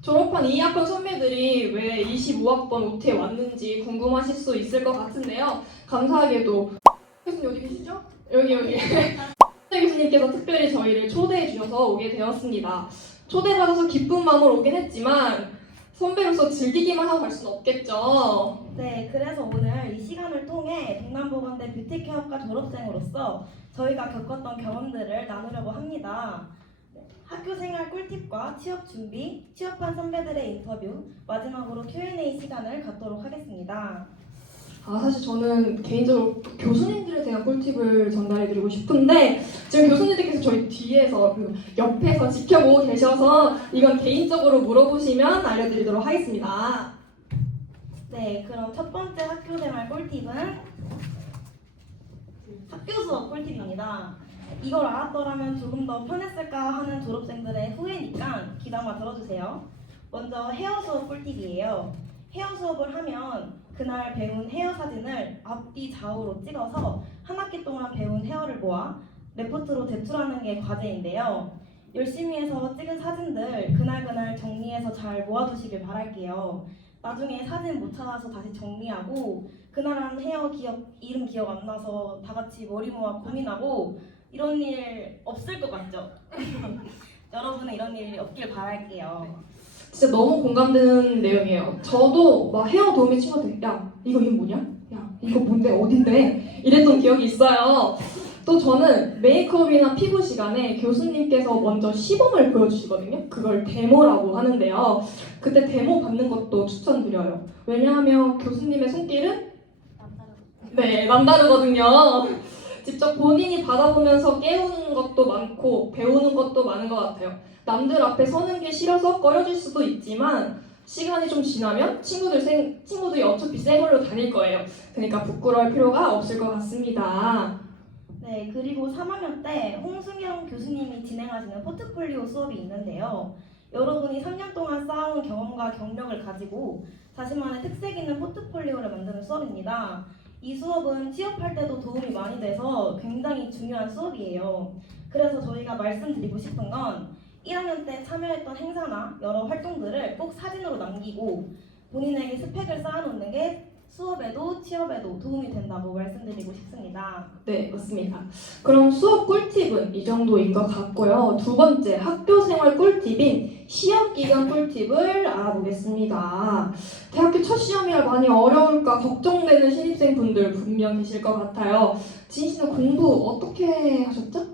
졸업한 2학번 선배들이 왜 25학번 OT에 왔는지 궁금하실 수 있을 것 같은데요. 감사하게도 교수님 어디 계시죠? 여기 교수님께서 특별히 저희를 초대해 주셔서 오게 되었습니다. 초대받아서 기쁜 마음으로 오긴 했지만 선배로서 즐기기만 하고 갈 수는 없겠죠. 네, 그래서 오늘 이 시간을 통해 동남보건대 뷰티케어과 졸업생으로서 저희가 겪었던 경험들을 나누려고 합니다. 학교 생활 꿀팁과 취업 준비, 취업한 선배들의 인터뷰, 마지막으로 Q&A 시간을 갖도록 하겠습니다. 사실 저는 개인적으로 교수님들에 대한 꿀팁을 전달해드리고 싶은데 지금 교수님들께서 저희 뒤에서 옆에서 지켜보고 계셔서 이건 개인적으로 물어보시면 알려드리도록 하겠습니다. 네, 그럼 첫 번째 학교 생활 꿀팁은 학교 수업 꿀팁입니다. 이걸 알았더라면 조금 더 편했을까 하는 졸업생들의 후회니까 귀담아 들어주세요. 먼저 헤어 수업 꿀팁이에요. 헤어 수업을 하면 그날 배운 헤어 사진을 앞뒤 좌우로 찍어서 한 학기 동안 배운 헤어를 모아 레포트로 제출하는 게 과제인데요. 열심히 해서 찍은 사진들 그날 정리해서 잘 모아두시길 바랄게요. 나중에 사진 못 찾아서 다시 정리하고 그날 한 헤어 이름 기억 안 나서 다 같이 머리 모아 고민하고 이런 일 없을 것 같죠? 여러분은 이런 일이 없길 바랄게요. 진짜 너무 공감되는 내용이에요. 저도 막 헤어 도우미 친구한테 야 이거 뭐냐? 야 이거 뭔데 어딘데? 이랬던 기억이 있어요. 또 저는 메이크업이나 피부 시간에 교수님께서 먼저 시범을 보여주시거든요. 그걸 데모라고 하는데요. 그때 데모 받는 것도 추천드려요. 왜냐하면 교수님의 손길은 남다르거든요. 직접 본인이 받아보면서 깨우는 것도 많고 배우는 것도 많은 것 같아요. 남들 앞에 서는 게 싫어서 꺼려질 수도 있지만 시간이 좀 지나면 친구들이 어차피 쌩얼로 다닐 거예요. 그러니까 부끄러울 필요가 없을 것 같습니다. 네, 그리고 3학년 때 홍승영 교수님이 진행하시는 포트폴리오 수업이 있는데요. 여러분이 3년 동안 쌓아온 경험과 경력을 가지고 자신만의 특색 있는 포트폴리오를 만드는 수업입니다. 이 수업은 취업할 때도 도움이 많이 돼서 굉장히 중요한 수업이에요. 그래서 저희가 말씀드리고 싶은 건 1학년 때 참여했던 행사나 여러 활동들을 꼭 사진으로 남기고 본인에게 스펙을 쌓아놓는 게 수업에도 취업에도 도움이 된다고 말씀드리고 싶습니다. 네, 맞습니다. 그럼 수업 꿀팁은 이 정도인 것 같고요. 두 번째, 학교 생활 꿀팁인 시험 기간 꿀팁을 알아보겠습니다. 대학교 첫 시험이라 많이 어려울까 걱정되는 신입생분들 분명 계실 것 같아요. 지인 씨는 공부 어떻게 하셨죠?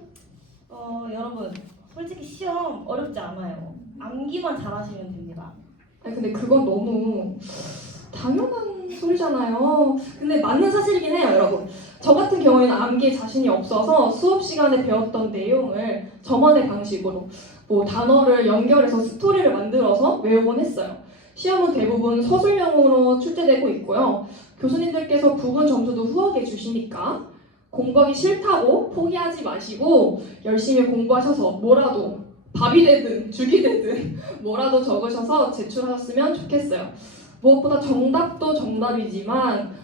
여러분, 솔직히 시험 어렵지 않아요. 암기만 잘하시면 됩니다. 아니, 근데 그건 너무 당연한 소리잖아요. 근데 맞는 사실이긴 해요, 여러분. 저 같은 경우에는 암기에 자신이 없어서 수업 시간에 배웠던 내용을 저만의 방식으로 단어를 연결해서 스토리를 만들어서 외우곤 했어요. 시험은 대부분 서술형으로 출제되고 있고요. 교수님들께서 부분 점수도 후하게 주시니까 공부하기 싫다고 포기하지 마시고 열심히 공부하셔서 뭐라도 밥이 되든 죽이 되든 뭐라도 적으셔서 제출하셨으면 좋겠어요. 무엇보다 정답도 정답이지만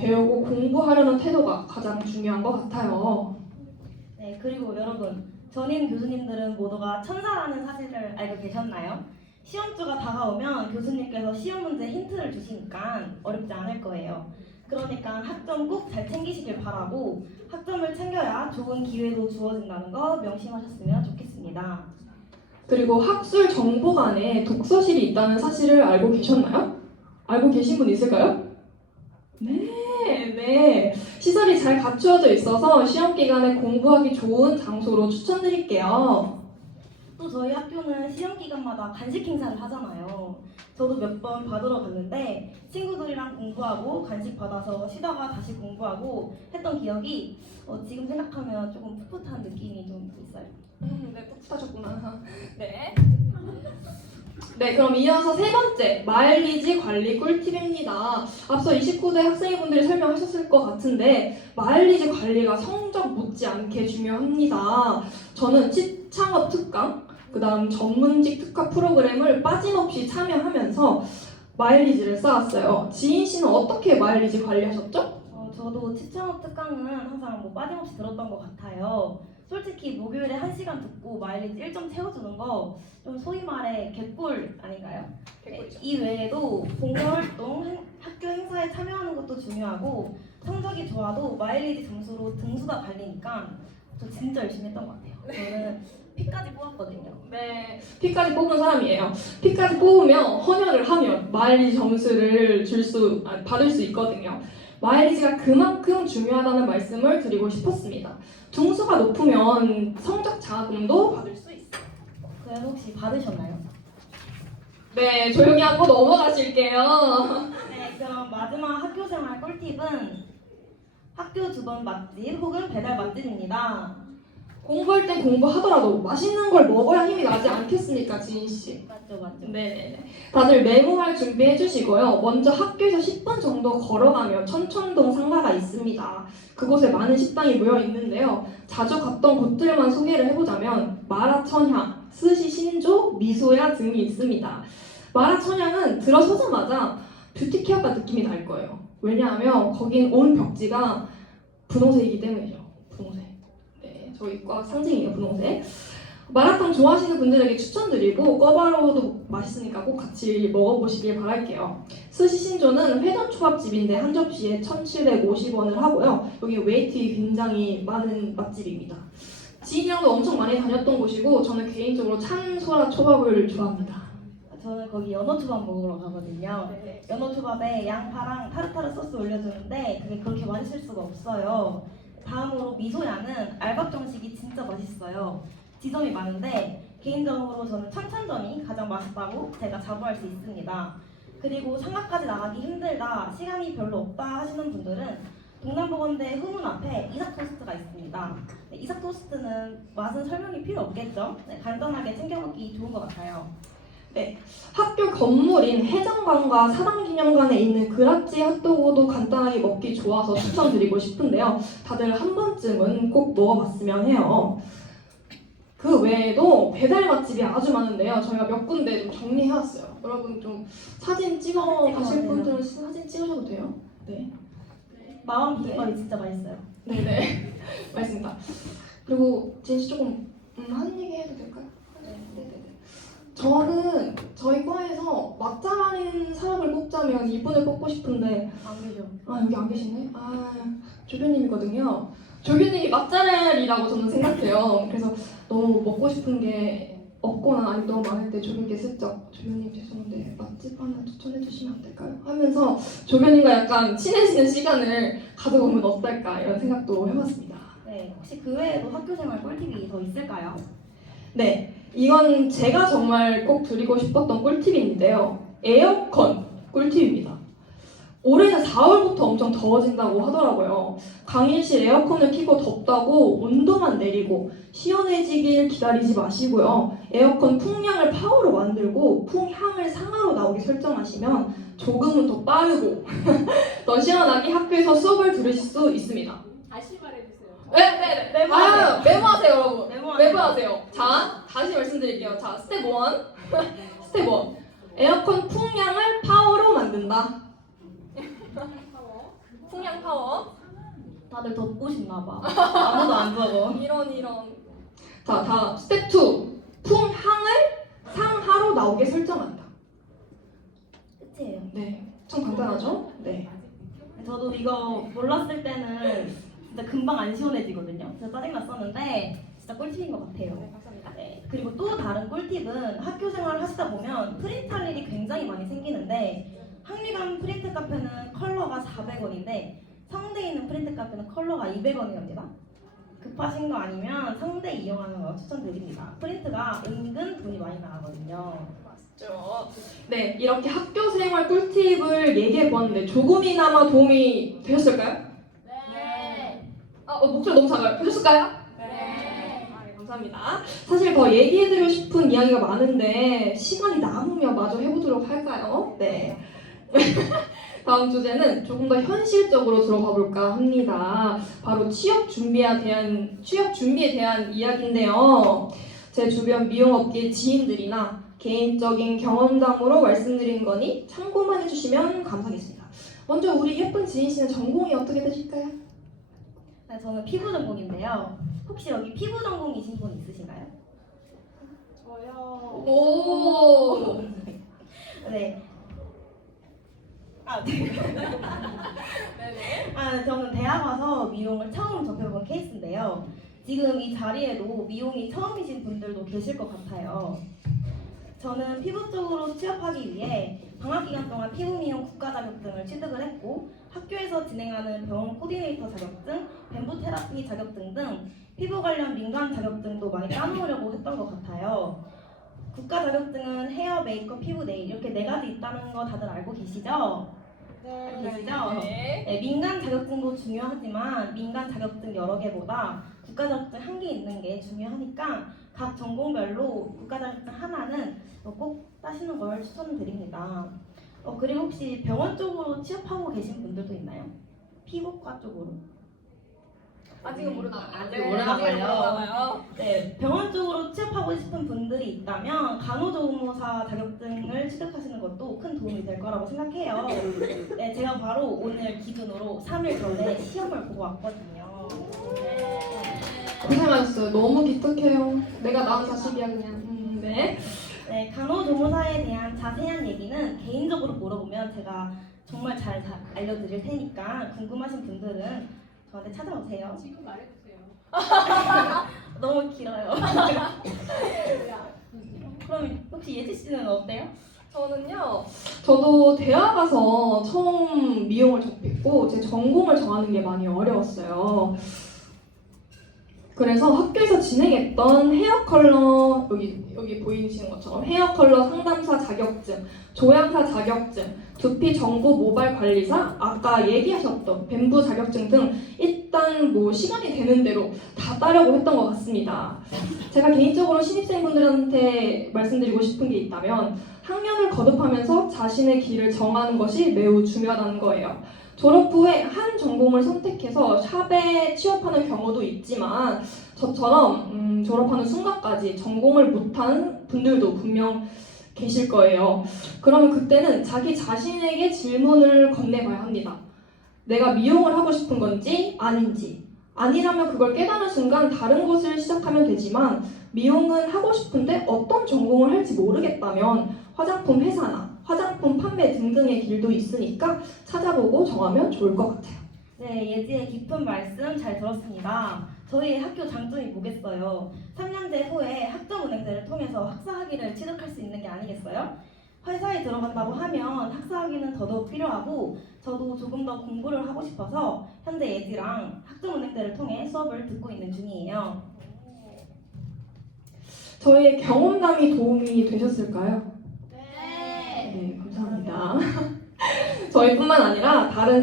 배우고 공부하려는 태도가 가장 중요한 것 같아요. 네, 그리고 여러분, 전임 교수님들은 모두가 천사라는 사실을 알고 계셨나요? 시험주가 다가오면 교수님께서 시험 문제 힌트를 주시니까 어렵지 않을 거예요. 그러니까 학점 꼭 잘 챙기시길 바라고 학점을 챙겨야 좋은 기회도 주어진다는 거 명심하셨으면 좋겠습니다. 그리고 학술 정보관에 독서실이 있다는 사실을 알고 계셨나요? 알고 계신 분 있을까요? 네. 시설이 잘 갖추어져 있어서 시험 기간에 공부하기 좋은 장소로 추천드릴게요. 또 저희 학교는 시험 기간마다 간식 행사를 하잖아요. 저도 몇 번 받으러 갔는데 친구들이랑 공부하고 간식 받아서 쉬다가 다시 공부하고 했던 기억이 지금 생각하면 조금 풋풋한 느낌이 좀 있어요. 네, 풋풋하셨구나. 네, 그럼 이어서 세 번째, 마일리지 관리 꿀팁입니다. 앞서 29대 학생분들이 설명하셨을 것 같은데 마일리지 관리가 성적 못지않게 중요합니다. 저는 창업 특강, 그 다음 전문직 특화 프로그램을 빠짐없이 참여하면서 마일리지를 쌓았어요. 지인 씨는 어떻게 마일리지 관리하셨죠? 저 저도 치천업 특강은 항상 뭐 빠짐없이 들었던 것 같아요. 솔직히 목요일에 1시간 듣고 마일리지 1점 채워주는 거 좀 소위 말해 개꿀 아닌가요? 개꿀이죠. 이 외에도 봉사활동, 학교 행사에 참여하는 것도 중요하고 성적이 좋아도 마일리지 점수로 등수가 갈리니까 저 진짜 열심히 했던 것 같아요. 저는 P까지 뽑았거든요. 네, P까지 뽑은 사람이에요. P까지 뽑으면 헌혈을 하면 마일리지 점수를 받을 수 있거든요. 마일리지가 그만큼 중요하다는 말씀을 드리고 싶었습니다. 등수가 높으면 성적 자금도 받을 수 있어요. 그래서 혹시 받으셨나요? 네, 조용히 하고 넘어가실게요. 네, 그럼 마지막 학교생활 꿀팁은 학교 주변 맛집 혹은 배달 맛집입니다. 공부할 땐 공부하더라도 맛있는 걸 먹어야 힘이 나지 않겠습니까, 지인 씨? 맞죠, 맞죠. 네네네. 다들 메모할 준비해 주시고요. 먼저 학교에서 10분 정도 걸어가면 천천동 상가가 있습니다. 그곳에 많은 식당이 모여 있는데요. 자주 갔던 곳들만 소개를 해보자면 마라천향, 스시 신조, 미소야 등이 있습니다. 마라천향은 들어서자마자 뷰티케어가 느낌이 날 거예요. 왜냐하면 거긴 온 벽지가 분홍색이기 때문이죠. 분홍색. 네, 저희 과 상징이에요, 분홍색. 마라탕 좋아하시는 분들에게 추천드리고 꿔바로우도 맛있으니까 꼭 같이 먹어보시길 바랄게요. 스시 신조는 회전 초밥집인데 한 접시에 1,750원을 하고요. 여기 웨이팅이 굉장히 많은 맛집입니다. 지인이랑도 엄청 많이 다녔던 곳이고 저는 개인적으로 찬소라 초밥을 좋아합니다. 저는 거기 연어초밥 먹으러 가거든요. 네. 연어초밥에 양파랑 타르타르 소스 올려주는데 그게 그렇게 맛있을 수가 없어요. 다음으로 미소야는 알밥 정식이 진짜 맛있어요. 지점이 많은데 개인적으로 저는 천천점이 가장 맛있다고 제가 자부할 수 있습니다. 그리고 상가까지 나가기 힘들다, 시간이 별로 없다 하시는 분들은 동남보건대 후문 앞에 이삭토스트가 있습니다. 네, 이삭토스트는 맛은 설명이 필요 없겠죠? 네, 간단하게 챙겨 먹기 좋은 것 같아요. 학교 건물인 해장관과 사당기념관에 있는 그라찌 핫도그도 간단하게 먹기 좋아서 추천드리고 싶은데요. 다들 한 번쯤은 꼭 먹어봤으면 해요. 그 외에도 배달 맛집이 아주 많은데요. 저희가 몇 군데 좀 정리해왔어요. 여러분 좀 사진 찍어 가실 분들은 사진 찍으셔도 돼요. 네. 마음 비빔밥이 진짜 맛있어요. 네네. 맞습니다. 그리고 진씨 조금 한 얘기 해도 될까요? 네네네. 저는 저희 과에서 막장하는 사람을 뽑자면 이분을 뽑고 싶은데 안 계셔. 아 여기 안 계시네? 아 조교님이거든요. 조교님이 맛잘알이라고 저는 생각해요. 그래서 너무 먹고 싶은 게 없거나 아니면 너무 많을 때 조교님께 슬쩍 조교님 죄송한데 맛집 하나 추천해 주시면 안 될까요? 하면서 조교님과 약간 친해지는 시간을 가져보면 어떨까 이런 생각도 해봤습니다. 네, 혹시 그 외에도 학교생활 꿀팁이 더 있을까요? 네, 이건 제가 정말 꼭 드리고 싶었던 꿀팁인데요. 에어컨 꿀팁입니다. 올해는 4월부터 엄청 더워진다고 하더라고요. 강의실 에어컨을 켜고 덥다고 온도만 내리고 시원해지길 기다리지 마시고요. 에어컨 풍량을 파워로 만들고 풍향을 상하로 나오게 설정하시면 조금은 더 빠르고 더 시원하게 학교에서 수업을 들으실 수 있습니다. 다시 말해주세요. 네네네. 메모하세요. 메모하세요, 여러분. 메모하세요. 메모하세요. 자, 다시 말씀드릴게요. 자, 스텝 1. 스텝 1. 에어컨 풍량을 파워로 만든다. 풍량 파워. 다들 덥고 싶나 봐. 아무도 안 적어. 이런. 자, 다음 스텝 2. 풍향을 상하로 나오게 설정한다. 끝이에요. 네. 참 간단하죠? 네. 저도 이거 몰랐을 때는 진짜 금방 안 시원해지거든요. 진짜 짜증났었는데 진짜 꿀팁인 것 같아요. 감사합니다. 네, 그리고 또 다른 꿀팁은 학교 생활을 하시다 보면 프린트할 일이 굉장히 많이 생기는데 학리관 프린트 카페는 컬러가 400원인데 성대에 있는 프린트 카페는 컬러가 200원이랍니다. 급하신 거 아니면 성대 이용하는 거 추천드립니다. 프린트가 은근 돈이 많이 나가거든요. 맞죠. 네, 이렇게 학교 생활 꿀팁을 얘기해 보았는데 조금이나마 도움이 되셨을까요? 네. 목소리 너무 작아요. 되셨을까요? 네. 감사합니다. 사실 더 얘기해드리고 싶은 이야기가 많은데 시간이 남으면 마저 해보도록 할까요? 네. 다음 주제는 조금 더 현실적으로 들어가 볼까 합니다. 바로 취업 준비에 대한 이야기인데요. 제 주변 미용업계 지인들이나 개인적인 경험담으로 말씀드린 거니 참고만 해주시면 감사하겠습니다. 먼저 우리 예쁜 지인 씨는 전공이 어떻게 되실까요? 네, 저는 피부 전공인데요. 혹시 여기 피부 전공이신 분 있으신가요? 저요. 오. 네. 아, 네. 네네. 저는 대학 와서 미용을 처음 접해본 케이스인데요. 지금 이 자리에도 미용이 처음이신 분들도 계실 것 같아요. 저는 피부 쪽으로 취업하기 위해 방학 기간 동안 피부 미용 국가 자격증을 취득을 했고 학교에서 진행하는 병원 코디네이터 자격증, 뱀부 테라피 자격증 등 피부 관련 민간 자격증도 많이 따놓으려고 했던 것 같아요. 국가 자격증은 헤어, 메이크업, 피부, 네일 이렇게 4가지 있다는 거 다들 알고 계시죠? 알고 계시죠? 네. 네, 민간 자격증도 중요하지만 민간 자격증 여러 개보다 국가 자격증 한 개 있는 게 중요하니까 각 전공별로 국가 자격증 하나는 꼭 따시는 걸 추천드립니다. 그리고 혹시 병원 쪽으로 취업하고 계신 분들도 있나요? 피부과 쪽으로? 아직은 모르나 아직 모르나 봐요. 네, 병원 쪽으로 취업하고 싶은 분들이 있다면 간호조무사 자격증을 취득하시는 것도 큰 도움이 될 거라고 생각해요. 네, 제가 바로 오늘 기준으로 3일 전에 시험을 보고 왔거든요. 고생하셨어요. 너무 기특해요. 내가 낳은 자식이야 그냥. 네. 네, 간호조무사에 대한 자세한 얘기는 개인적으로 물어보면 제가 정말 잘 알려드릴 테니까 궁금하신 분들은 저한테 찾아오세요. 지금 말해주세요. 너무 길어요. 그럼 혹시 예지 씨는 어때요? 저도 대학 가서 처음 미용을 접했고 제 전공을 정하는 게 많이 어려웠어요. 그래서 학교에서 진행했던 헤어 컬러 여기 보이시는 것처럼 헤어 컬러 상담사 자격증, 조향사 자격증, 두피 정보 모발 관리사, 아까 얘기하셨던 뱀부 자격증 등 일단 시간이 되는 대로 다 따려고 했던 것 같습니다. 제가 개인적으로 신입생분들한테 말씀드리고 싶은 게 있다면 학년을 거듭하면서 자신의 길을 정하는 것이 매우 중요하다는 거예요. 졸업 후에 한 전공을 선택해서 샵에 취업하는 경우도 있지만 저처럼 졸업하는 순간까지 전공을 못하는 분들도 분명 계실 거예요. 그러면 그때는 자기 자신에게 질문을 건네봐야 합니다. 내가 미용을 하고 싶은 건지 아닌지. 아니라면 그걸 깨달은 순간 다른 곳을 시작하면 되지만 미용은 하고 싶은데 어떤 전공을 할지 모르겠다면 화장품 회사나 화장품 판매 등등의 길도 있으니까 찾아보고 정하면 좋을 것 같아요. 네, 예지의 깊은 말씀 잘 들었습니다. 저희 학교 장점이 뭐겠어요? 3년제 후에 학점은행제를 통해서 학사학위를 취득할 수 있는 게 아니겠어요? 회사에 들어간다고 하면 학사학위는 더더욱 필요하고 저도 조금 더 공부를 하고 싶어서 현재 예지랑 학점은행제를 통해 수업을 듣고 있는 중이에요. 저희의 경험담이 도움이 되셨을까요? 네. 네, 감사합니다. 저희뿐만 아니라 다른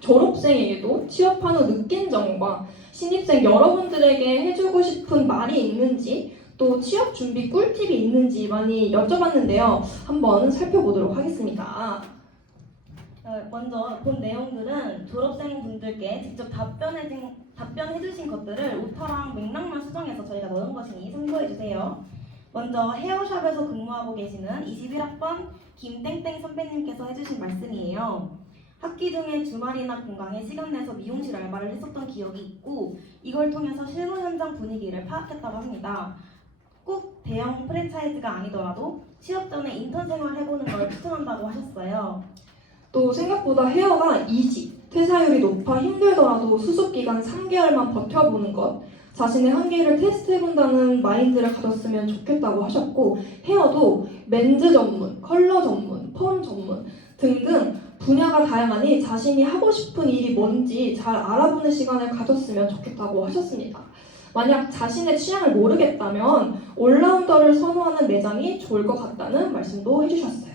졸업생에게도 취업한 후 느낀 점과 신입생 여러분들에게 해주고 싶은 말이 있는지 또 취업 준비 꿀팁이 있는지 많이 여쭤봤는데요. 한번 살펴보도록 하겠습니다. 먼저 본 내용들은 졸업생분들께 직접 답변해주신 것들을 오타랑 맥락만 수정해서 저희가 넣은 것이니 참고해주세요. 먼저 헤어샵에서 근무하고 계시는 21학번 김땡땡 선배님께서 해주신 말씀이에요. 학기 중에 주말이나 공강에 시간 내서 미용실 알바를 했었던 기억이 있고 이걸 통해서 실무 현장 분위기를 파악했다고 합니다. 꼭 대형 프랜차이즈가 아니더라도 취업 전에 인턴 생활 해보는 걸 추천한다고 하셨어요. 또 생각보다 헤어가 이지, 퇴사율이 높아 힘들더라도 수습기간 3개월만 버텨보는 것, 자신의 한계를 테스트해본다는 마인드를 가졌으면 좋겠다고 하셨고 헤어도 맨즈 전문, 컬러 전문, 펌 전문 등등 분야가 다양하니 자신이 하고 싶은 일이 뭔지 잘 알아보는 시간을 가졌으면 좋겠다고 하셨습니다. 만약 자신의 취향을 모르겠다면 올라운더를 선호하는 매장이 좋을 것 같다는 말씀도 해주셨어요.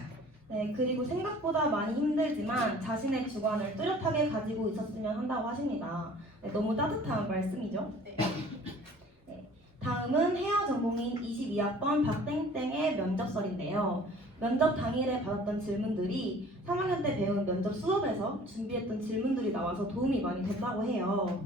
네, 그리고 생각보다 많이 힘들지만 자신의 주관을 뚜렷하게 가지고 있었으면 한다고 하십니다. 네, 너무 따뜻한 말씀이죠? 네, 다음은 헤어 전공인 22학번 박땡땡의 면접설인데요. 면접 당일에 받았던 질문들이 3학년 때 배운 면접 수업에서 준비했던 질문들이 나와서 도움이 많이 된다고 해요.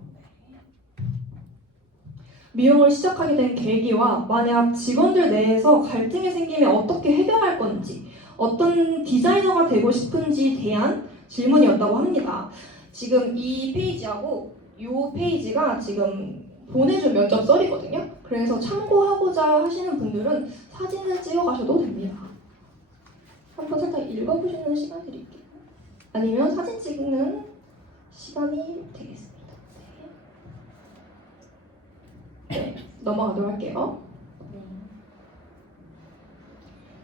미용을 시작하게 된 계기와 만약 직원들 내에서 갈등이 생기면 어떻게 해결할 건지, 어떤 디자이너가 되고 싶은지에 대한 질문이었다고 합니다. 지금 이 페이지하고 이 페이지가 지금 보내준 면접 썰이거든요. 그래서 참고하고자 하시는 분들은 사진을 찍어 가셔도 됩니다. 한번 살짝 읽어보시는 시간 드릴게요. 아니면 사진 찍는 시간이 되겠습니다. 네, 넘어가도록 할게요.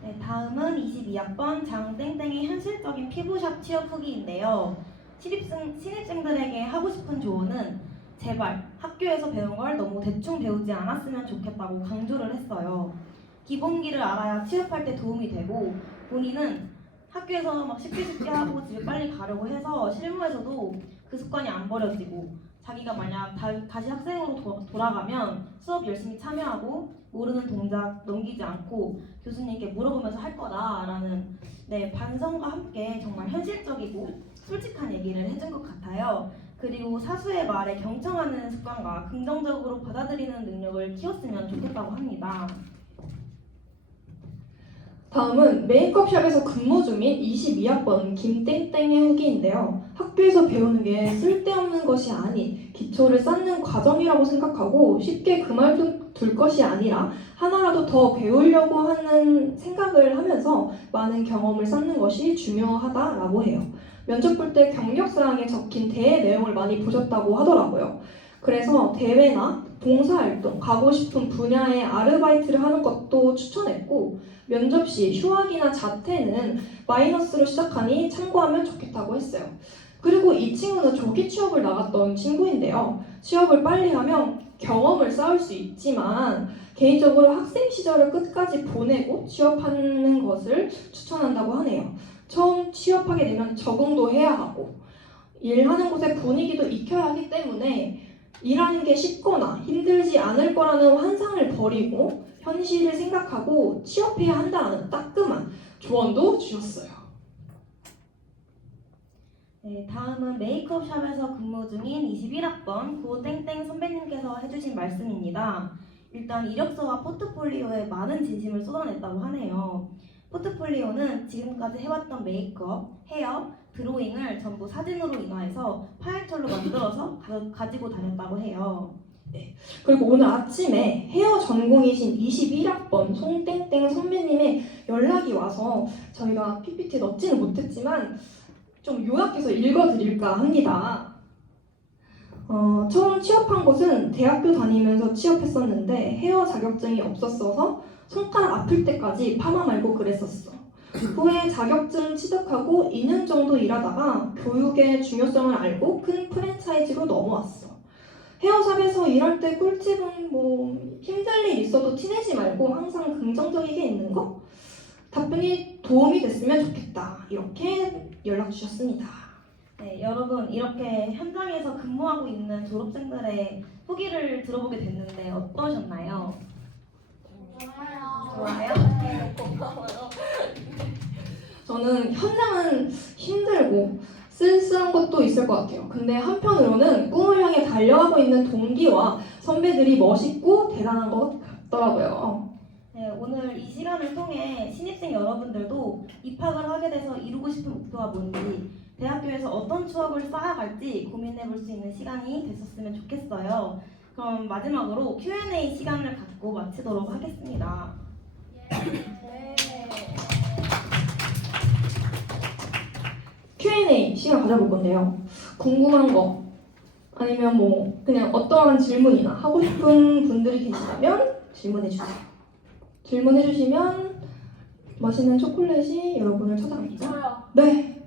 네, 다음은 22학번 장땡땡의 현실적인 피부샵 취업 후기인데요. 신입생들에게 하고 싶은 조언은 제발 학교에서 배운 걸 너무 대충 배우지 않았으면 좋겠다고 강조를 했어요. 기본기를 알아야 취업할 때 도움이 되고 본인은 학교에서 막 쉽게 하고 집에 빨리 가려고 해서 실무에서도 그 습관이 안 버려지고 자기가 만약 다시 학생으로 돌아가면 수업 열심히 참여하고 모르는 동작 넘기지 않고 교수님께 물어보면서 할 거다라는 반성과 함께 정말 현실적이고 솔직한 얘기를 해준 것 같아요. 그리고 사수의 말에 경청하는 습관과 긍정적으로 받아들이는 능력을 키웠으면 좋겠다고 합니다. 다음은 메이크업샵에서 근무 중인 22학번 김땡땡의 후기인데요. 학교에서 배우는 게 쓸데없는 것이 아닌 기초를 쌓는 과정이라고 생각하고 쉽게 그만둘 것이 아니라 하나라도 더 배우려고 하는 생각을 하면서 많은 경험을 쌓는 것이 중요하다라고 해요. 면접 볼 때 경력사항에 적힌 대회 내용을 많이 보셨다고 하더라고요. 그래서 대회나 봉사활동, 가고 싶은 분야의 아르바이트를 하는 것도 추천했고 면접 시 휴학이나 자퇴는 마이너스로 시작하니 참고하면 좋겠다고 했어요. 그리고 이 친구는 조기 취업을 나갔던 친구인데요. 취업을 빨리 하면 경험을 쌓을 수 있지만 개인적으로 학생 시절을 끝까지 보내고 취업하는 것을 추천한다고 하네요. 처음 취업하게 되면 적응도 해야 하고 일하는 곳의 분위기도 익혀야 하기 때문에 일하는 게 쉽거나 힘들지 않을 거라는 환상을 버리고 현실을 생각하고 취업해야 한다는 따끔한 조언도 주셨어요. 네, 다음은 메이크업샵에서 근무 중인 21학번 고땡땡 선배님께서 해주신 말씀입니다. 일단 이력서와 포트폴리오에 많은 진심을 쏟아냈다고 하네요. 포트폴리오는 지금까지 해왔던 메이크업, 헤어, 드로잉을 전부 사진으로 인화해서 파일철로 만들어서 가지고 다녔다고 해요. 그리고 오늘 아침에 헤어 전공이신 21학번 송땡땡 선배님의 연락이 와서 저희가 PPT에 넣지는 못했지만 좀 요약해서 읽어드릴까 합니다. 처음 취업한 곳은 대학교 다니면서 취업했었는데 헤어 자격증이 없었어서 손가락 아플 때까지 파마 말고 그랬었어. 후에 자격증 취득하고 2년 정도 일하다가 교육의 중요성을 알고 큰 프랜차이즈로 넘어왔어. 헤어샵에서 일할 때 꿀팁은 힘들 일 있어도 티내지 말고 항상 긍정적이게 있는 거? 답변이 도움이 됐으면 좋겠다. 이렇게 연락 주셨습니다. 네, 여러분 이렇게 현장에서 근무하고 있는 졸업생들의 후기를 들어보게 됐는데 어떠셨나요? 좋아요? 네, 고마워요. 저는 현장은 힘들고 쓸쓸한 것도 있을 것 같아요. 근데 한편으로는 꿈을 향해 달려가고 있는 동기와 선배들이 멋있고 대단한 것 같더라고요. 네, 오늘 이 시간을 통해 신입생 여러분들도 입학을 하게 돼서 이루고 싶은 목표가 뭔지 대학교에서 어떤 추억을 쌓아갈지 고민해 볼 수 있는 시간이 됐었으면 좋겠어요. 그럼 마지막으로 Q&A 시간을 갖고 마치도록 하겠습니다. 네. Q&A 시간 가져볼 건데요. 궁금한 거 아니면 그냥 어떠한 질문이나 하고 싶은 분들이 계시다면 질문해 주세요. 질문해 주시면 맛있는 초콜릿이 여러분을 찾아갑니다. 저요. 네.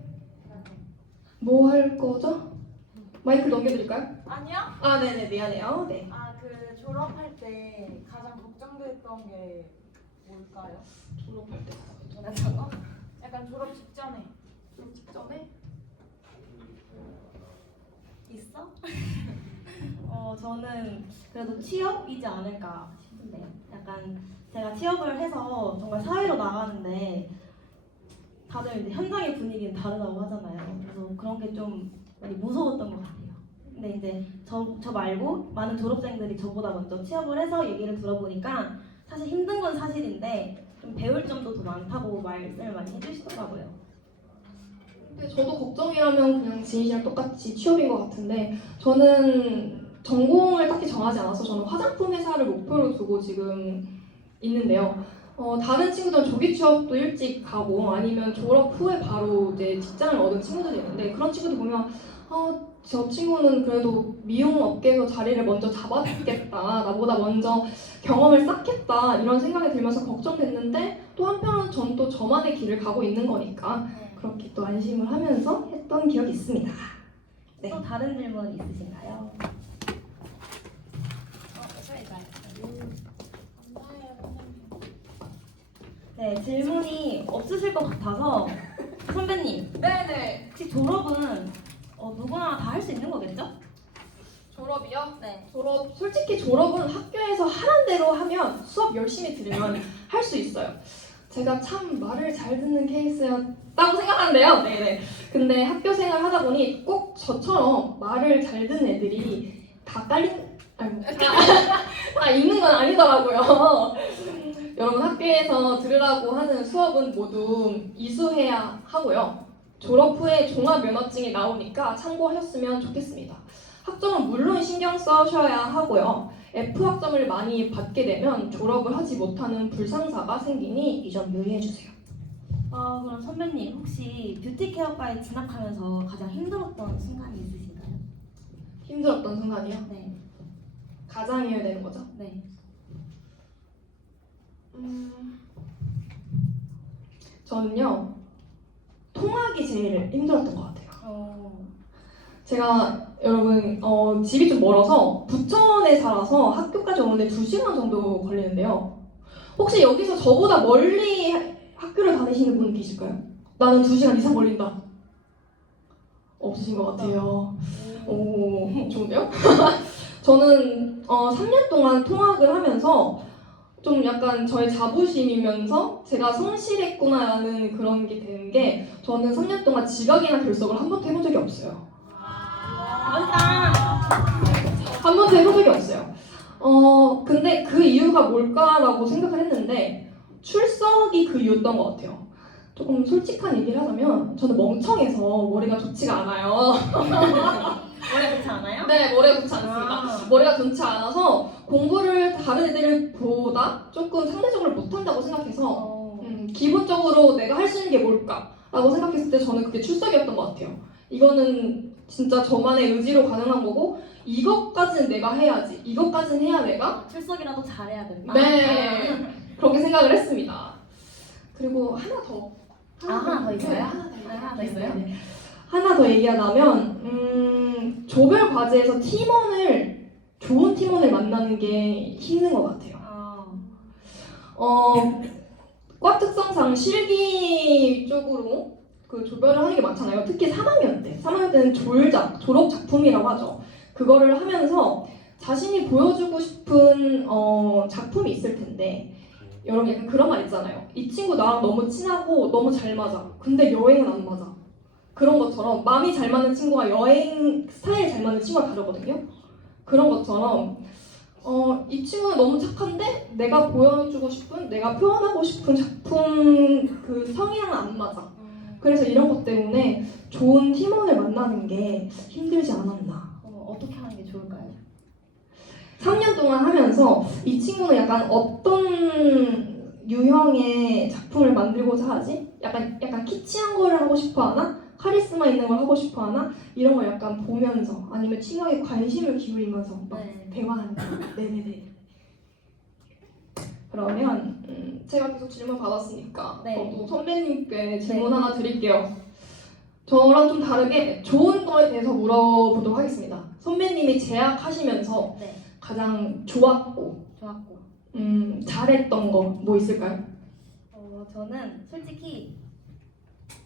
뭐 할 거죠? 마이크 넘겨드릴까요? 아니요? 아, 네네, 미안해요. 네. 그 졸업할 때 가장 걱정됐던 게 뭘까요? 졸업할 때 저는 약간 졸업 직전에. 졸업 직전에? 있어? 저는 그래도 취업이지 않을까 싶은데요. 약간 제가 취업을 해서 정말 사회로 나가는데 다들 이제 현장의 분위기는 다르다고 하잖아요. 그래서 그런 게 좀 많이 무서웠던 것 같아요. 근데 이제 저 말고 많은 졸업생들이 저보다 먼저 취업을 해서 얘기를 들어보니까 사실 힘든 건 사실인데 좀 배울 점도 더 많다고 말씀을 많이 해주시더라고요. 근데 저도 걱정이라면 그냥 지인 씨랑 똑같이 취업인 것 같은데 저는 전공을 딱히 정하지 않아서 저는 화장품 회사를 목표로 두고 지금 있는데요. 다른 친구들은 조기 취업도 일찍 가고 아니면 졸업 후에 바로 이제 직장을 얻은 친구들이 있는데 그런 친구들 보면 저 친구는 그래도 미용 업계에서 자리를 먼저 잡았겠다. 나보다 먼저 경험을 쌓겠다. 이런 생각이 들면서 걱정됐는데 또 한편으로는 전 또 저만의 길을 가고 있는 거니까 그렇게 또 안심을 하면서 했던 기억이 있습니다. 네. 또 다른 질문 있으신가요? 네, 질문이 없으실 것 같아서 선배님, 네네. 혹시 졸업은 누구나 다 할 수 있는 거겠죠? 졸업이요? 네. 솔직히 졸업은 학교에서 하란 대로 하면 수업 열심히 들으면 할 수 있어요. 제가 참 말을 잘 듣는 케이스였다고 생각하는데요. 네네. 근데 학교 생활 하다 보니 꼭 저처럼 말을 잘 듣는 애들이 다 다 있는 건 아니더라고요. 여러분 학교에서 들으라고 하는 수업은 모두 이수해야 하고요. 졸업 후에 종합 면허증이 나오니까 참고하셨으면 좋겠습니다. 학점은 물론 신경 써셔야 하고요. F학점을 많이 받게 되면 졸업을 하지 못하는 불상사가 생기니 이 점 유의해주세요. 그럼 선배님 혹시 뷰티 케어과에 진학하면서 가장 힘들었던 순간이 있으신가요? 힘들었던 순간이요? 네. 가장이어야 되는 거죠? 네. 저는요 통학이 제일 힘들었던 것 같아요. 제가 여러분 집이 좀 멀어서 부천에 살아서 학교까지 오는데 2시간 정도 걸리는데요. 혹시 여기서 저보다 멀리 학교를 다니시는 분 계실까요? 나는 2시간 이상 걸린다. 없으신 것 같아요. 오, 좋은데요? 저는 3년 동안 통학을 하면서 좀 약간 저의 자부심이면서 제가 성실했구나라는 그런 게 되는 게 저는 3년 동안 지각이나 결석을 한 번도 해본 적이 없어요. 한 번도 해본 적이 없어요. 근데 그 이유가 뭘까라고 생각을 했는데 출석이 그 이유였던 것 같아요. 조금 솔직한 얘기를 하자면 저는 멍청해서 머리가 좋지가 않아요. 머리 좋지 않아요? 네, 머리가 좋지 않습니다. 머리가 좋지 않아서 공부를 다른 애들보다 조금 상대적으로 못한다고 생각해서 기본적으로 내가 할 수 있는 게 뭘까라고 생각했을 때 저는 그게 출석이었던 것 같아요. 이거는 진짜 저만의 의지로 가능한 거고 이것까지는 내가 해야지. 이것까지는 해야 내가 출석이라도 잘해야 된다. 네 그렇게 생각을 했습니다. 그리고 하나 더 하나 더 있어요? 네, 하나 더 있어요? 네. 하나 더 얘기하자면 조별 과제에서 좋은 팀원을 만나는 게 힘든 것 같아요. 과 특성상 실기 쪽으로 그 조별을 하는 게 많잖아요. 특히 3학년 때는 졸업 작품이라고 하죠. 그거를 하면서 자신이 보여주고 싶은 작품이 있을 텐데 여러분 약간 그런 말 있잖아요. 이 친구 나랑 너무 친하고 너무 잘 맞아. 근데 여행은 안 맞아. 그런 것처럼 마음이 잘 맞는 친구와 여행 스타일이 잘 맞는 친구가 다르거든요. 그런 것처럼 이 친구는 너무 착한데 내가 보여주고 싶은, 내가 표현하고 싶은 작품 그 성이랑은 안 맞아. 그래서 이런 것 때문에 좋은 팀원을 만나는 게 힘들지 않았나. 어떻게 하는 게 좋을까요? 3년 동안 하면서 이 친구는 약간 어떤 유형의 작품을 만들고자 하지? 약간 키치한 거를 하고 싶어 하나? 카리스마 있는 걸 하고 싶어 하나? 이런 걸 약간 보면서 아니면 친구에게 관심을 기울이면서 막 대화하는 거. 네네네. 그러면 제가 계속 질문 받았으니까 저도 선배님께 질문 하나 드릴게요. 저랑 좀 다르게 좋은 거에 대해서 물어보도록 하겠습니다. 선배님이 재학하시면서 가장 좋았고 잘했던 거 뭐 있을까요? 저는 솔직히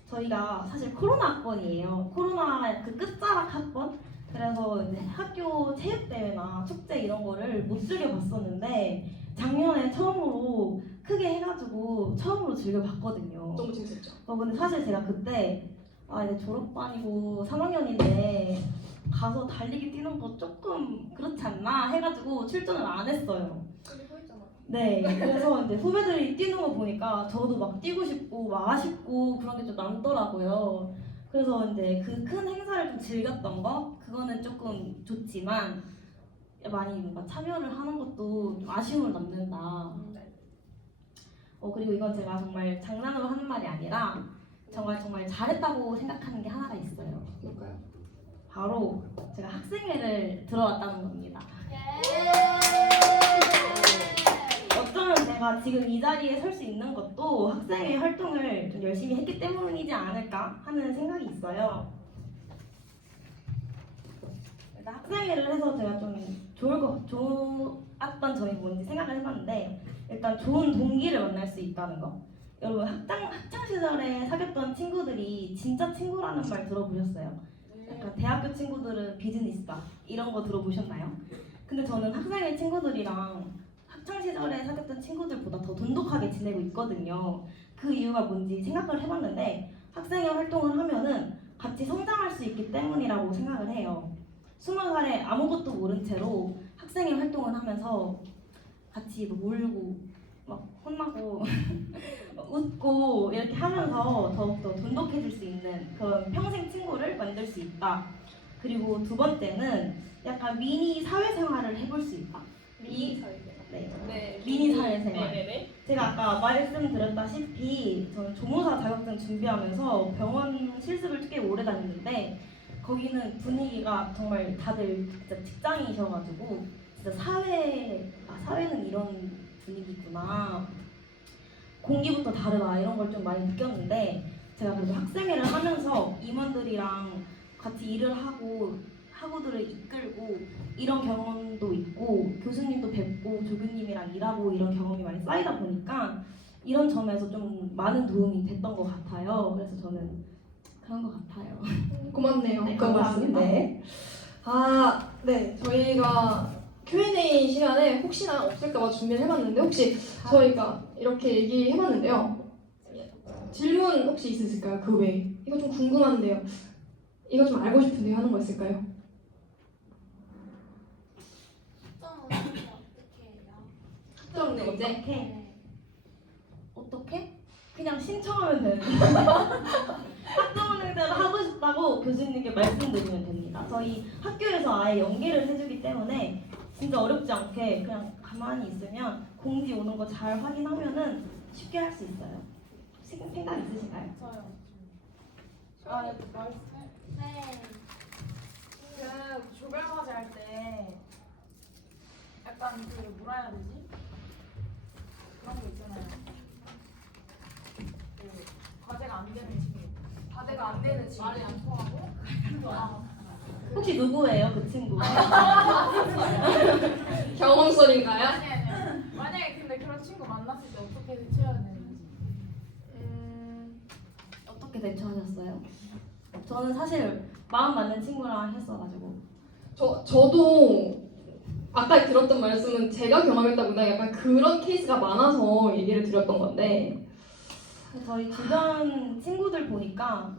저희가 사실 코로나 학번이에요. 코로나 그 끝자락 학번. 그래서 이제 학교 체육대회나 축제 이런 거를 못 즐겨봤었는데 작년에 처음으로 크게 해가지고 처음으로 즐겨봤거든요. 너무 재밌었죠? 근데 사실 제가 그때 이제 졸업반이고 3학년인데 가서 달리기 뛰는 거 조금 그렇지 않나 해가지고 출전을 안 했어요. 네, 그래서 이제 후배들이 뛰는 거 보니까 저도 막 뛰고 싶고 막 아쉽고 그런 게 좀 남더라고요. 그래서 이제 그 큰 행사를 좀 즐겼던 거 그거는 조금 좋지만 많이 뭔가 참여를 하는 것도 좀 아쉬움을 남는다. 그리고 이건 제가 정말 장난으로 하는 말이 아니라 정말 잘했다고 생각하는 게 하나가 있어요. 뭘까요? 바로 제가 학생회를 들어왔다는 겁니다. 어쩌면 제가 지금 이 자리에 설 수 있는 것도 학생회 활동을 좀 열심히 했기 때문이지 않을까 하는 생각이 있어요. 일단 학생회를 해서 제가 좀 좋았던 점이 뭔지 생각을 해봤는데 일단 좋은 동기를 만날 수 있다는 거. 여러분 학창 시절에 사귀었던 친구들이 진짜 친구라는 말 들어보셨어요? 약간 대학교 친구들은 비즈니스다 이런 거 들어보셨나요? 근데 저는 학생회 친구들이랑 학창 시절에 사귀었던 친구들보다 더 돈독하게 지내고 있거든요. 그 이유가 뭔지 생각을 해봤는데 학생회 활동을 하면은 같이 성장할 수 있기 때문이라고 생각을 해요. 20살에 아무것도 모른 채로 학생회 활동을 하면서 같이 뭐 놀고 막 혼나고 웃고 이렇게 하면서 더욱더 돈독해질 수 있는 그런 평생 친구를 만들 수 있다. 그리고 두 번째는 약간 미니 사회생활을 해볼 수 있다. 미니 사회생활. 네. 미니 사회생활. 네네네. 제가 아까 말씀드렸다시피 저는 조무사 자격증 준비하면서 병원 실습을 꽤 오래 다녔는데 거기는 분위기가 정말 다들 진짜 직장이셔가지고 진짜 사회는 이런 분위기구나. 공기부터 다르다 이런 걸 좀 많이 느꼈는데 제가 그래도 학생회를 하면서 임원들이랑 같이 일을 하고 학우들을 이끌고 이런 경험도 있고 교수님도 뵙고 조교님이랑 일하고 이런 경험이 많이 쌓이다 보니까 이런 점에서 좀 많은 도움이 됐던 것 같아요. 그래서 저는 그런 것 같아요. 고맙네요. 네, 그런 말씀. 감사합니다. 네. 네. 저희가 Q&A 시간에 혹시나 없을까봐 준비를 해봤는데 혹시 저희가 이렇게 얘기해봤는데요. 질문 혹시 있으실까요? 그 외에 이거 좀 궁금한데요. 이거 좀 알고 싶은데요. 하는 거 있을까요? 특정 문제? 어떻게? 어떻게? 그냥 신청하면 되는 학부모님들 하고 싶다고 교수님께 말씀드리면 됩니다. 저희 학교에서 아예 연계를 해주기 때문에 진짜 어렵지 않게 그냥 가만히 있으면 공지 오는 거 잘 확인하면은 쉽게 할 수 있어요. 생각 있으신가요? 저요. 네. 그 조별 과제 할 때 약간 그 뭐라 해야 되지? 그런 거 있잖아요. 그 과제가 안 되는 친구, 과제가 안 되는 친구, 말이 안 통하고. 혹시 누구예요, 그 친구? 경험설인가요? 아니. 만약에 근데 그런 친구 만났을 때 어떻게 대처해야 되는지. 어떻게 대처하셨어요? 저는 사실 마음 맞는 친구랑 했어가지고 저도 아까 들었던 말씀은 제가 경험했다보다 약간 그런 케이스가 많아서 얘기를 드렸던 건데 저희 주변 친구들 보니까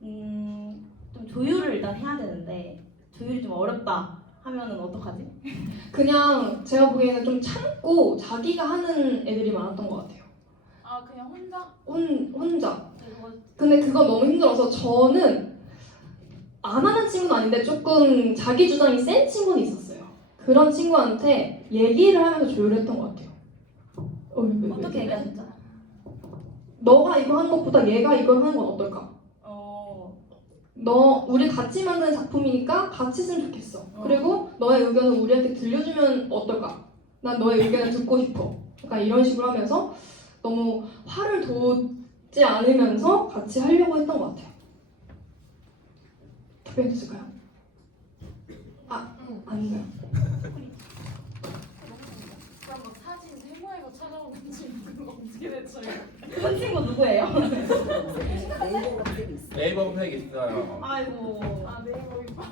좀 조율을 일단 해야 되는데 조율이 좀 어렵다 하면은 어떡하지? 그냥 제가 보기에는 좀 참고 자기가 하는 애들이 많았던 것 같아요. 아 그냥 혼자? 혼자. 근데 그건 너무 힘들어서 저는 안 하는 친구는 아닌데 조금 자기 주장이 센 친구는 있었어요. 그런 친구한테 얘기를 하면서 조율했던 것 같아요. 왜? 어떻게 얘기하셨죠? 너가 이거 하는 것보다 얘가 이걸 하는 건 어떨까? 우리 같이 만드는 작품이니까 같이 했으면 좋겠어. 그리고 너의 의견을 우리한테 들려주면 어떨까? 난 너의 의견을 듣고 싶어. 약간 이런 식으로 하면서 너무 화를 돋지 않으면서 같이 하려고 했던 것 같아요. 답변 있을까요? 아닌가요? 그럼 뭐 사진 세모에서 찾아오는 친구 어떻게 대처해요? 그 친구 누구예요? 네이버 검색 있어요. 아이고 아 네이버 이거.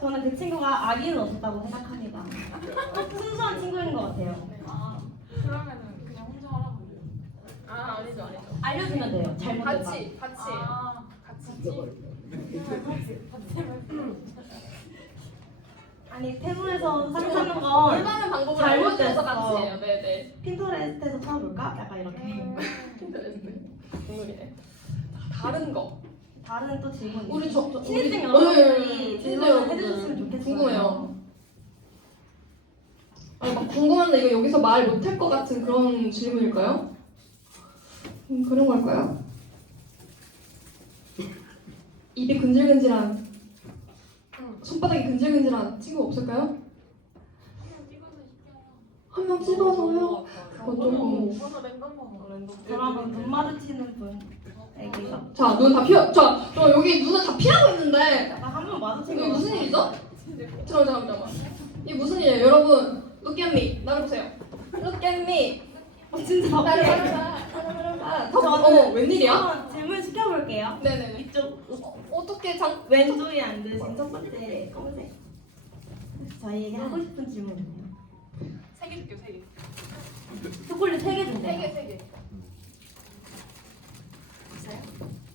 저는 그 친구가 악의는 없었다고 생각합니다. 순수한 친구인 것 같아요. 네. 아 그러면은 그냥 혼자 하라고. 아니죠. 알려주면 돼요. 잘못됐다. 같이. 아 같이. 아니 태무에서 사는 건 얼마나 방법을 잘못됐어. 알려줘서 같이 해요. 네네. 핀터레스트에서 찾아볼까? 약간 이렇게. 핀터레스트. 국룰이네. 다른 거. 다른 또 질문 우리 있어요? 우리 신입생 여러분들이 신입생 질문을 여러분들 해주셨으면 좋겠어요. 궁금해요. 막 궁금한데 이거 여기서 말 못할 것 같은 그런 질문일까요? 그런 걸까요? 입이 근질근질한 손바닥이 근질근질한 친구 없을까요? 한 명 찝어서요? 그거 조금 저랑은 눈 마주치는 분에게요. 자, 눈 다 피어. 저 여기 눈을 다 피하고 있는데 약간 한 번 마주친 이게 거 무슨 일이죠? 잠깐만. 이게 무슨 일이에요? 여러분, look at me. 나를 보세요. Look at me. 진짜 나를 답답해. 봐라. 저는 웬일이야? 한번 질문 시켜볼게요. 네네네. 이쪽 어떻게 왼쪽에 앉으신 첫 번째 검은색. 저희에게 하고 싶은 질문이에요. 3개 줄게요, 3개. 초콜릿 3개 준대요. 3개. 있어요?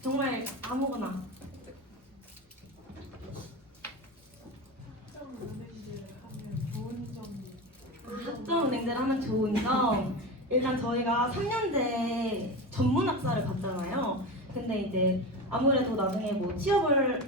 정말 아무거나. 학점 은행제를 하면 좋은 점. 일단 저희가 3년제 전문 학사를 갔잖아요. 근데 이제 아무래도 나중에 뭐 취업을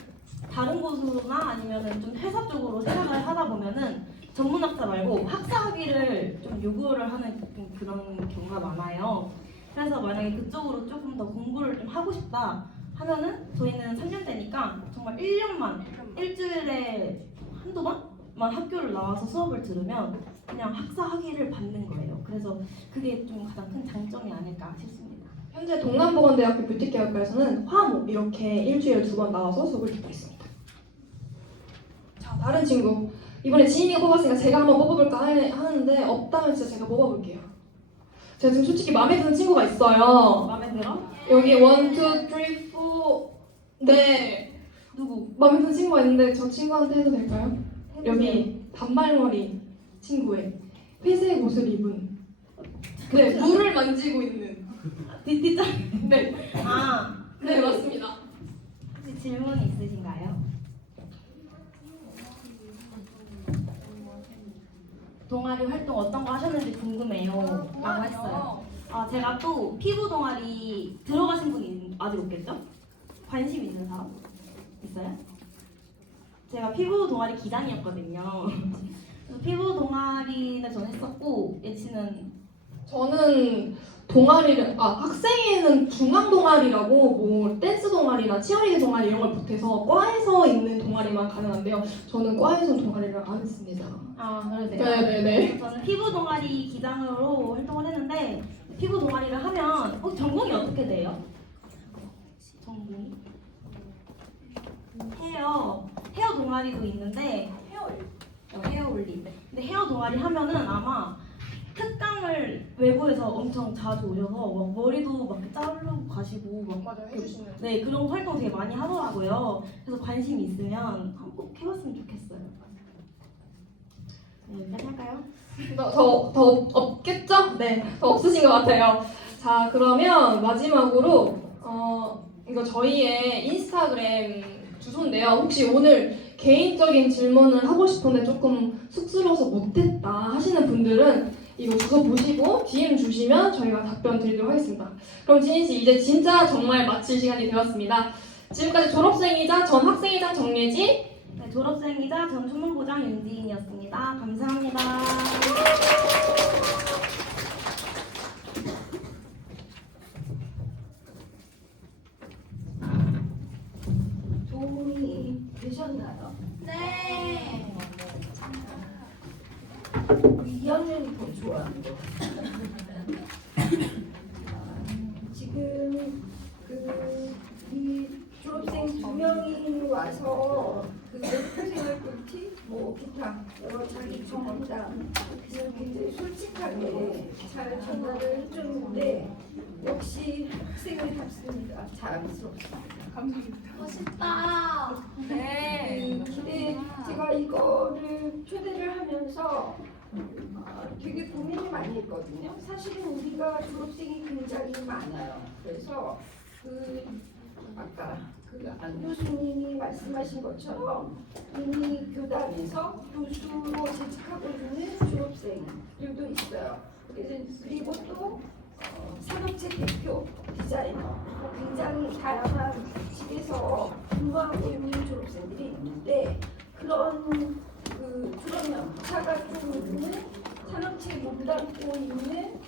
다른 곳으로나 아니면은 좀 회사 쪽으로 생각을 하다 보면은 전문 학사 말고 학사 학위를 좀 요구를 하는 좀 그런 경우가 많아요. 그래서 만약에 그쪽으로 조금 더 공부를 좀 하고 싶다 하면은 저희는 3년제니까 정말 1년만 일주일에 한두 번만 학교를 나와서 수업을 들으면 그냥 학사 학위를 받는 거예요. 그래서 그게 좀 가장 큰 장점이 아닐까 싶습니다. 현재 동남보건대학교 뷰티케어과에서는 화목 이렇게 일주일에 2번 나와서 수업을 듣고 있습니다. 자, 다른 친구. 이번에 지인이가 뽑았으니까 제가 한번 뽑아볼까 하는데 없다면 진짜 제가 뽑아볼게요. 제가 지금 솔직히 마음에 드는 친구가 있어요. 마음에 들어? 여기 1, 2, 3, 4 네. 누구? 마음에 드는 친구가 있는데 저 친구한테 해도 될까요? 여기 단발머리 친구의 회색 옷을 입은 네, 물을 만지고 있는 뒷장. 네, 아, 네 맞습니다. 혹시 질문 있으신가요? 동아리 활동 어떤 거 하셨는지 궁금해요. 라고 했어요. 아, 제가 또 피부 동아리 들어가신 분이 아직 없겠죠? 관심 있는 사람? 있어요? 제가 피부 동아리 기장이었거든요. 그래서 피부 동아리는 전 했었고 예치는 저는 동아리를 학생회는 중앙 동아리라고 뭐 댄스 동아리나 치어리딩 동아리 이런 걸 못해서 과에서 있는 동아리만 가능한데요. 저는 과에서 동아리를 안 했습니다. 아 그러세요? 네네네. 저는 피부 동아리 기장으로 활동을 했는데 피부 동아리를 하면 전공이 어떻게 돼요? 전공이? 헤어 동아리도 있는데 헤어 올리. 근데 헤어 동아리 하면은 아마 특강을 외부에서 엄청 자주 오셔서 막 머리도 막 자르고 가시고 막 맞아요, 해주시는. 네 그런 활동 되게 많이 하더라고요. 그래서 관심 있으면 한번 꼭 해봤으면 좋겠어요. 네, 여기까지 할까요? 더 없겠죠? 네, 더 없으신 것 같아요. 자, 그러면 마지막으로 이거 저희의 인스타그램 주소인데요. 혹시 오늘 개인적인 질문을 하고 싶은데 조금 쑥스러워서 못했다 하시는 분들은 이거 주소 보시고 DM 주시면 저희가 답변 드리도록 하겠습니다. 그럼 지인 씨 이제 진짜 정말 마칠 시간이 되었습니다. 지금까지 졸업생이자 전 학생이자 정예지 네, 졸업생이자 전 총무부장 윤지인이었습니다. 감사합니다. 도움이 되셨나요? 네. 2학년이 더 좋아하는 거. 지금 이 졸업생 2명이 와서 사생활 꿀팁, 뭐 기타 여러 자기 경험담 그냥 굉장히 솔직하게 잘 전달을 해줬는데 역시 학생을 닮습니다. 자랑스럽습니다. 멋있다. 네. 근데 제가 이거를 초대를 하면서 되게 고민을 많이 했거든요. 사실은 우리가 졸업생이 굉장히 많아요. 그래서 아까 안 교수님이 말씀하신 것처럼 이미 교단에서 교수로 재직하고 있는 졸업생들도 있어요. 그리고 또 산업체 대표, 디자이너 굉장히 다양한 직에서 근무하고 있는 졸업생들이 있는데 그런 졸업 연차가 좀 있는 산업체에 몸담고 있는